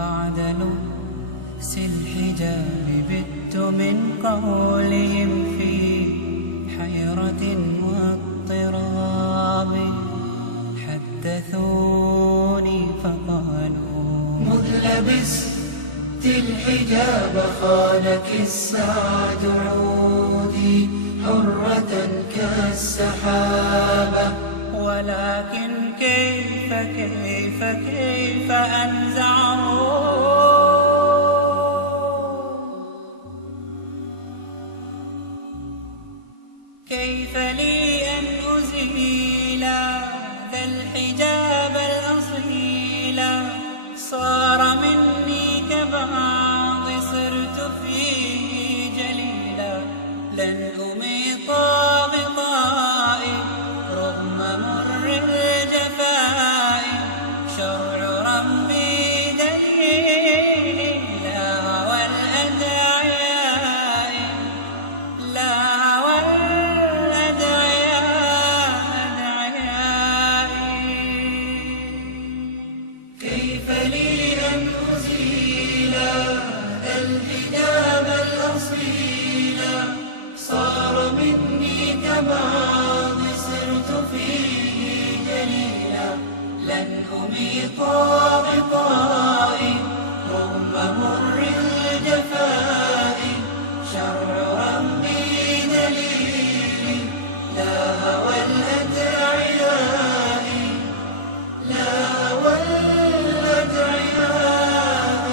بعد لبس الحجاب بت من قولهم في حيرة واضطراب. حدثوني فقالوا مذ لبست الحجاب خانك السعد عودي حرة كالسحابة. ولكن كيف أنزعه كيف لي أن أزيل ذا الحجاب الأصيل. صار مني كبعض صرت فيه جليلا. لن أميط غطائي رغم مر الجفاء. شرع ربي دليل لا هوى الأدعياء. لا هوى الأدعياء. كيف لي أن أزيل الحجاب الأصيل. صار مني كبعض صرت فيه جليلا. لن أميط غطائي رغم مر الجفاء. شرع ربي دليلي لا هوى الأدعياء. لا هوى الأدعياء.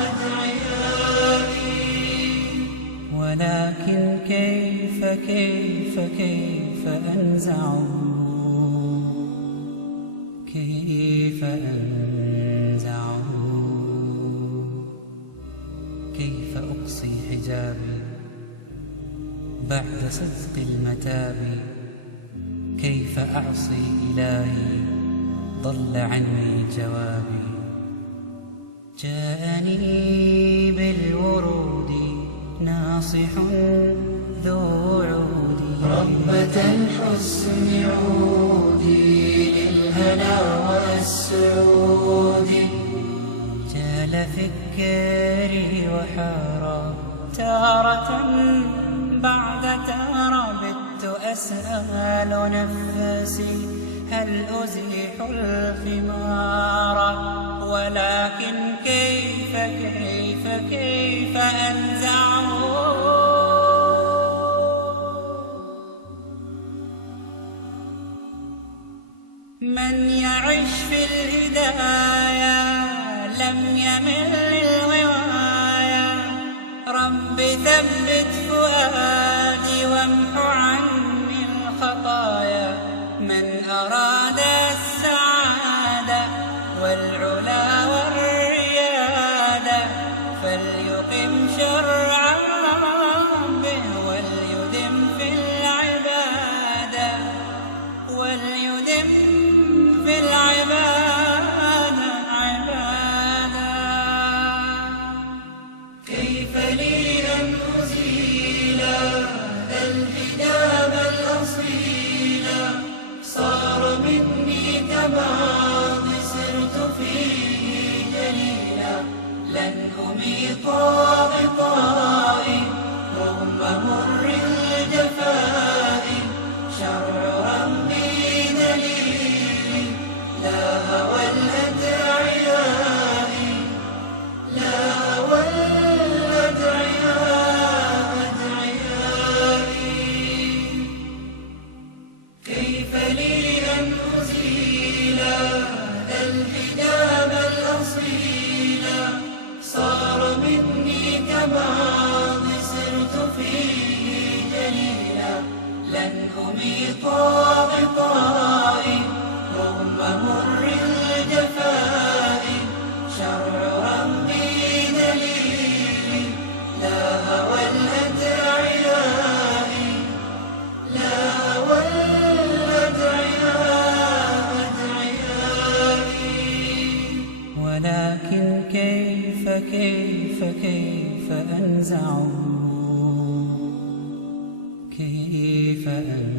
ولكن كيف أنزعه كيف أنزعه. كيف أقصي حجابي بعد صدق المتاب. كيف أعصي إلهي ضل عني جوابي. جاءني بالورود ناصح ذو عود. ربة الحسن عودي للهنا والسعود. جال فكري وحارى تارة بعد تارة. بت أسأل نفسي هل أزيح الخمار. ولكن كيف أنزعه من يعش في الهدايا لم يمل للغوايا. رب ثبت فؤادي وامح عني الخطايا. من أراد السعادة والعلا والريادة فليقم شرع ربه وليدم في العبادة. وليدم في العبادة عبادة. كيف لي أن أزيل الحجاب الأصيل. صار مني كبعض صرت فيه جليلا. لن أميط غطائي رغم مر الجفاء. شرع ربي دليلي لا هوى الأدعياء. لا هوى الأدعياء. كيف لي أن أزيل الحجاب الأصيل. صار مني كبعض صرت فيه جليلا. لن أميط غطائي رغم مر الجفاء. شرع ربي دليلي لا هوى الأدعياء. لا هوى الأدعياء. ولكن كيف أنزعه كيف أنزعه.